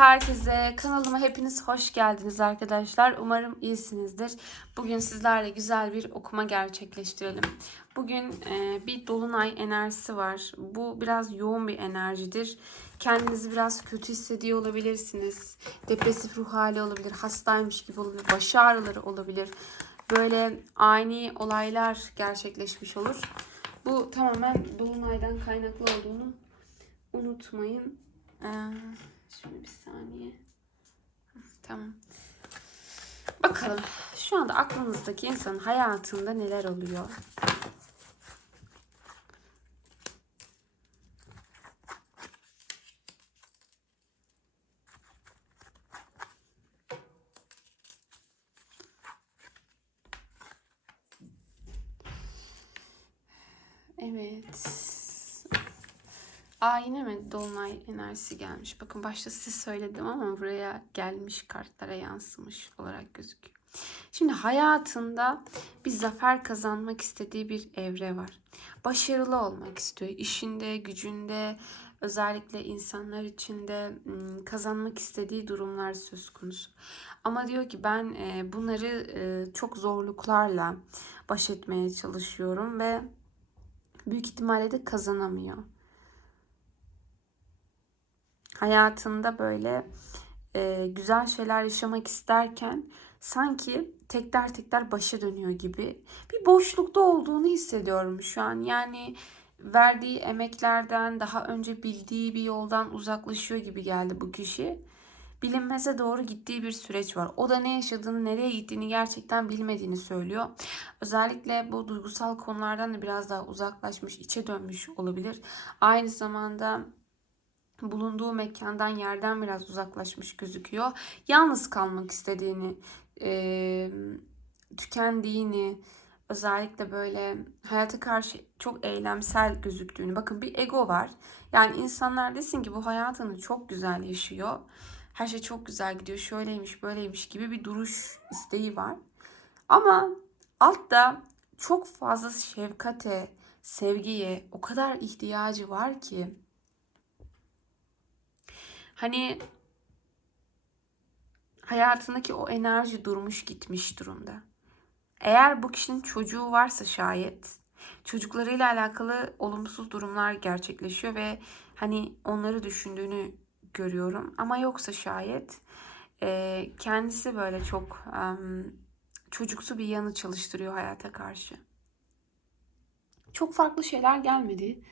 Herkese kanalıma hepiniz hoş geldiniz arkadaşlar. Umarım iyisinizdir. Bugün sizlerle güzel bir okuma gerçekleştirelim. Bugün e, bir dolunay enerjisi var. Bu biraz yoğun bir enerjidir. Kendinizi biraz kötü hissediyor olabilirsiniz. Depresif ruh hali olabilir. Hastaymış gibi olabilir. Baş ağrıları olabilir. Böyle ani olaylar gerçekleşmiş olur. Bu tamamen dolunaydan kaynaklı olduğunu unutmayın. Ee, Şimdi bir saniye. Tamam. Bakalım şu anda aklınızdaki insanın hayatında neler oluyor? Evet. Aa yine mi dolunay enerjisi gelmiş? Bakın başta size söyledim ama buraya gelmiş kartlara yansımış olarak gözüküyor. Şimdi hayatında bir zafer kazanmak istediği bir evre var. Başarılı olmak istiyor. İşinde, gücünde, özellikle insanlar içinde ım, kazanmak istediği durumlar söz konusu. Ama diyor ki ben e, bunları e, çok zorluklarla baş etmeye çalışıyorum ve büyük ihtimalle de kazanamıyor hayatında böyle e, güzel şeyler yaşamak isterken sanki tekrar tekrar başa dönüyor gibi bir boşlukta olduğunu hissediyorum şu an. Yani verdiği emeklerden daha önce bildiği bir yoldan uzaklaşıyor gibi geldi bu kişi. Bilinmeze doğru gittiği bir süreç var. O da ne yaşadığını, nereye gittiğini gerçekten bilmediğini söylüyor. Özellikle bu duygusal konulardan da biraz daha uzaklaşmış, içe dönmüş olabilir. Aynı zamanda bulunduğu mekandan yerden biraz uzaklaşmış gözüküyor. Yalnız kalmak istediğini, e, tükendiğini, özellikle böyle hayata karşı çok eylemsel gözüktüğünü. Bakın bir ego var. Yani insanlar desin ki bu hayatını çok güzel yaşıyor. Her şey çok güzel gidiyor. Şöyleymiş, böyleymiş gibi bir duruş isteği var. Ama altta çok fazla şefkate, sevgiye o kadar ihtiyacı var ki Hani hayatındaki o enerji durmuş gitmiş durumda. Eğer bu kişinin çocuğu varsa şayet çocuklarıyla alakalı olumsuz durumlar gerçekleşiyor ve hani onları düşündüğünü görüyorum. Ama yoksa şayet e, kendisi böyle çok um, çocuksu bir yanı çalıştırıyor hayata karşı. Çok farklı şeyler gelmedi.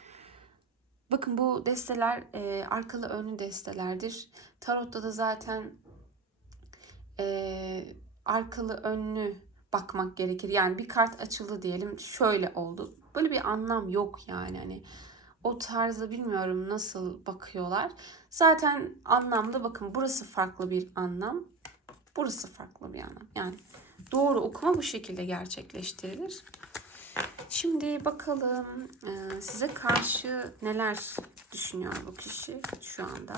Bakın bu desteler e, arkalı önlü destelerdir. Tarotta da zaten e, arkalı önlü bakmak gerekir. Yani bir kart açıldı diyelim şöyle oldu. Böyle bir anlam yok yani hani o tarzda bilmiyorum nasıl bakıyorlar. Zaten anlamda bakın burası farklı bir anlam. Burası farklı bir anlam. Yani doğru okuma bu şekilde gerçekleştirilir. Şimdi bakalım e, size karşı neler düşünüyor bu kişi şu anda.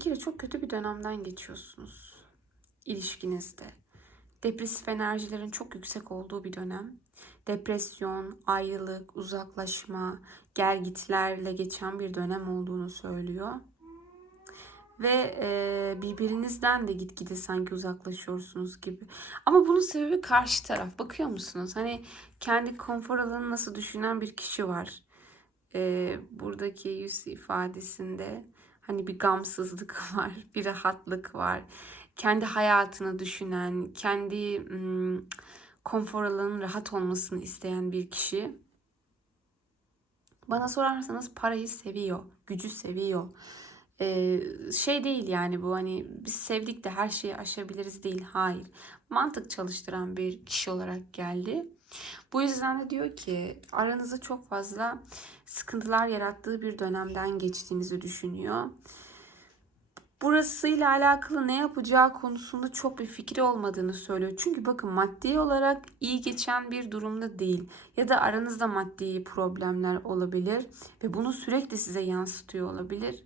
Kere çok kötü bir dönemden geçiyorsunuz ilişkinizde. Depresif enerjilerin çok yüksek olduğu bir dönem. Depresyon, ayrılık, uzaklaşma, gergitlerle geçen bir dönem olduğunu söylüyor. Ve e, birbirinizden de gitgide sanki uzaklaşıyorsunuz gibi. Ama bunun sebebi karşı taraf. Bakıyor musunuz? Hani kendi konfor alanı nasıl düşünen bir kişi var e, buradaki yüz ifadesinde hani bir gamsızlık var, bir rahatlık var. Kendi hayatını düşünen, kendi ım, konfor alanının rahat olmasını isteyen bir kişi. Bana sorarsanız parayı seviyor, gücü seviyor. Ee, şey değil yani bu hani biz sevdik de her şeyi aşabiliriz değil. Hayır. Mantık çalıştıran bir kişi olarak geldi. Bu yüzden de diyor ki aranızda çok fazla sıkıntılar yarattığı bir dönemden geçtiğinizi düşünüyor. burasıyla alakalı ne yapacağı konusunda çok bir fikri olmadığını söylüyor. Çünkü bakın maddi olarak iyi geçen bir durumda değil. Ya da aranızda maddi problemler olabilir ve bunu sürekli size yansıtıyor olabilir.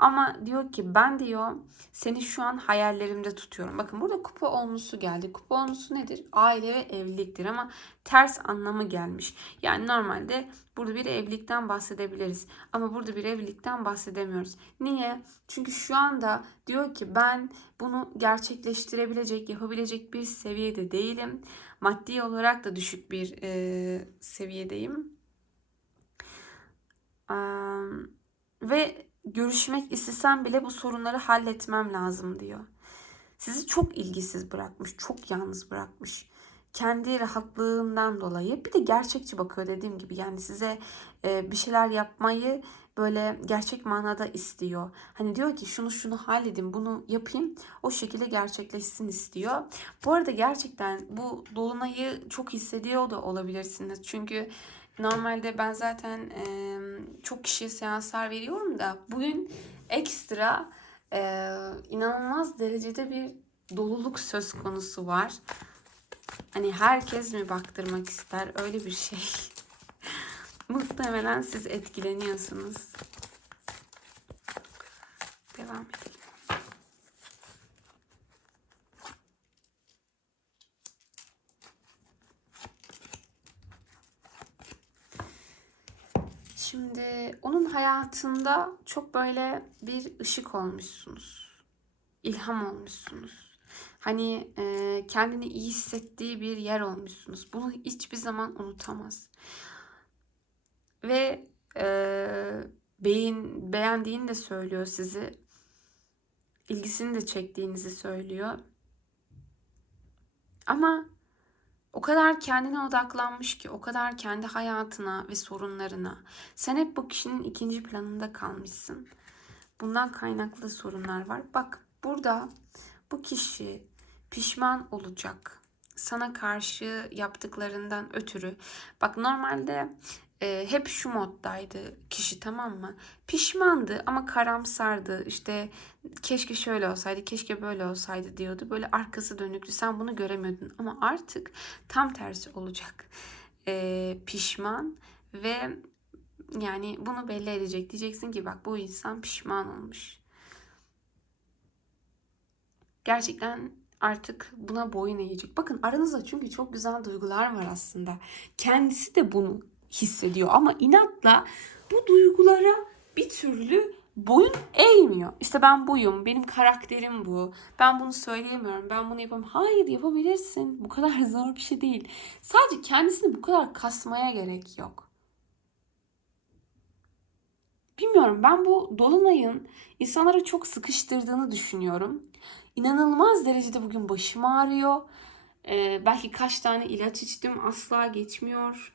Ama diyor ki ben diyor seni şu an hayallerimde tutuyorum. Bakın burada kupa olmusu geldi. Kupa olmusu nedir? Aile ve evliliktir ama ters anlamı gelmiş. Yani normalde burada bir evlilikten bahsedebiliriz. Ama burada bir evlilikten bahsedemiyoruz. Niye? Çünkü şu anda diyor ki ben bunu gerçekleştirebilecek, yapabilecek bir seviyede değilim. Maddi olarak da düşük bir e, seviyedeyim. Ee, ve görüşmek istesem bile bu sorunları halletmem lazım diyor. Sizi çok ilgisiz bırakmış, çok yalnız bırakmış. Kendi rahatlığından dolayı bir de gerçekçi bakıyor dediğim gibi. Yani size e, bir şeyler yapmayı böyle gerçek manada istiyor. Hani diyor ki şunu şunu halledin, bunu yapayım, o şekilde gerçekleşsin istiyor. Bu arada gerçekten bu dolunayı çok hissediyor da olabilirsiniz. Çünkü Normalde ben zaten e, çok kişiye seanslar veriyorum da bugün ekstra e, inanılmaz derecede bir doluluk söz konusu var. Hani herkes mi baktırmak ister öyle bir şey. Muhtemelen siz etkileniyorsunuz. Devam edelim. Şimdi onun hayatında çok böyle bir ışık olmuşsunuz. İlham olmuşsunuz. Hani e, kendini iyi hissettiği bir yer olmuşsunuz. Bunu hiçbir zaman unutamaz. Ve e, beğen, beğendiğini de söylüyor sizi. İlgisini de çektiğinizi söylüyor. Ama o kadar kendine odaklanmış ki, o kadar kendi hayatına ve sorunlarına. Sen hep bu kişinin ikinci planında kalmışsın. Bundan kaynaklı sorunlar var. Bak burada bu kişi pişman olacak. Sana karşı yaptıklarından ötürü. Bak normalde e, hep şu moddaydı kişi tamam mı? Pişmandı ama karamsardı. İşte keşke şöyle olsaydı, keşke böyle olsaydı diyordu. Böyle arkası dönüktü. Sen bunu göremiyordun. Ama artık tam tersi olacak. E, pişman ve yani bunu belli edecek. Diyeceksin ki bak bu insan pişman olmuş. Gerçekten artık buna boyun eğecek. Bakın aranızda çünkü çok güzel duygular var aslında. Kendisi de bunu hissediyor ama inatla bu duygulara bir türlü boyun eğmiyor. İşte ben buyum, benim karakterim bu. Ben bunu söyleyemiyorum, ben bunu yapamam. Hayır yapabilirsin. Bu kadar zor bir şey değil. Sadece kendisini bu kadar kasmaya gerek yok. Bilmiyorum ben bu dolunayın insanları çok sıkıştırdığını düşünüyorum. İnanılmaz derecede bugün başım ağrıyor. Ee, belki kaç tane ilaç içtim asla geçmiyor.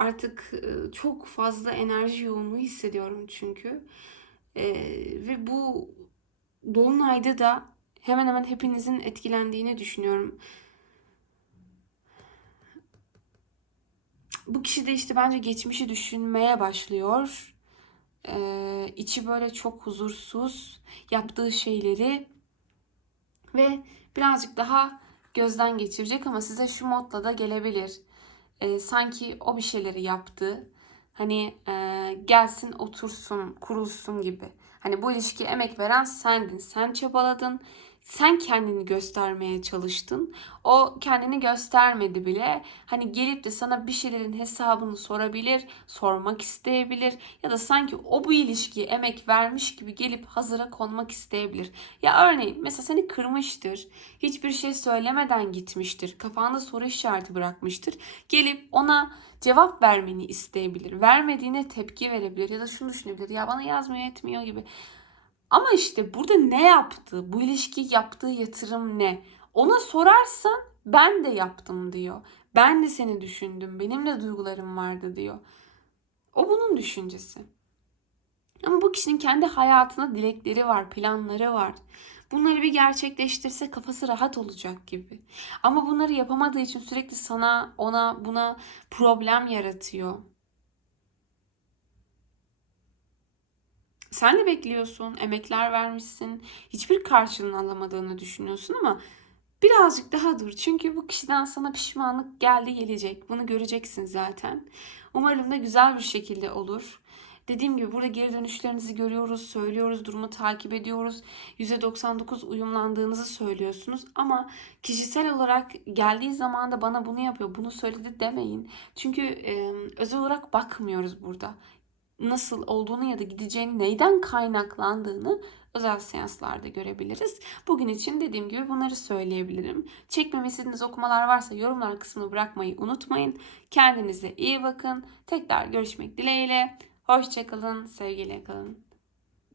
Artık çok fazla enerji yoğunluğu hissediyorum çünkü. Ve bu dolunayda da hemen hemen hepinizin etkilendiğini düşünüyorum. Bu kişi de işte bence geçmişi düşünmeye başlıyor. Ee, içi böyle çok huzursuz. Yaptığı şeyleri ve birazcık daha gözden geçirecek ama size şu modla da gelebilir e, sanki o bir şeyleri yaptı. Hani e, gelsin otursun, kurulsun gibi. Hani bu ilişkiye emek veren sendin. Sen çabaladın sen kendini göstermeye çalıştın. O kendini göstermedi bile. Hani gelip de sana bir şeylerin hesabını sorabilir, sormak isteyebilir ya da sanki o bu ilişkiye emek vermiş gibi gelip hazıra konmak isteyebilir. Ya örneğin mesela seni kırmıştır. Hiçbir şey söylemeden gitmiştir. Kafanda soru işareti bırakmıştır. Gelip ona cevap vermeni isteyebilir. Vermediğine tepki verebilir ya da şunu düşünebilir. Ya bana yazmıyor etmiyor gibi. Ama işte burada ne yaptı? Bu ilişki yaptığı yatırım ne? Ona sorarsan ben de yaptım diyor. Ben de seni düşündüm. Benim de duygularım vardı diyor. O bunun düşüncesi. Ama bu kişinin kendi hayatına dilekleri var, planları var. Bunları bir gerçekleştirse kafası rahat olacak gibi. Ama bunları yapamadığı için sürekli sana, ona, buna problem yaratıyor. Sen de bekliyorsun, emekler vermişsin, hiçbir karşılığını alamadığını düşünüyorsun ama birazcık daha dur. Çünkü bu kişiden sana pişmanlık geldi gelecek. Bunu göreceksin zaten. Umarım da güzel bir şekilde olur. Dediğim gibi burada geri dönüşlerinizi görüyoruz, söylüyoruz, durumu takip ediyoruz. %99 uyumlandığınızı söylüyorsunuz ama kişisel olarak geldiği zaman da bana bunu yapıyor, bunu söyledi demeyin. Çünkü e, özel olarak bakmıyoruz burada. Nasıl olduğunu ya da gideceğini, neyden kaynaklandığını özel seanslarda görebiliriz. Bugün için dediğim gibi bunları söyleyebilirim. Çekmemi istediğiniz okumalar varsa yorumlar kısmını bırakmayı unutmayın. Kendinize iyi bakın. Tekrar görüşmek dileğiyle. Hoşçakalın, sevgiyle kalın.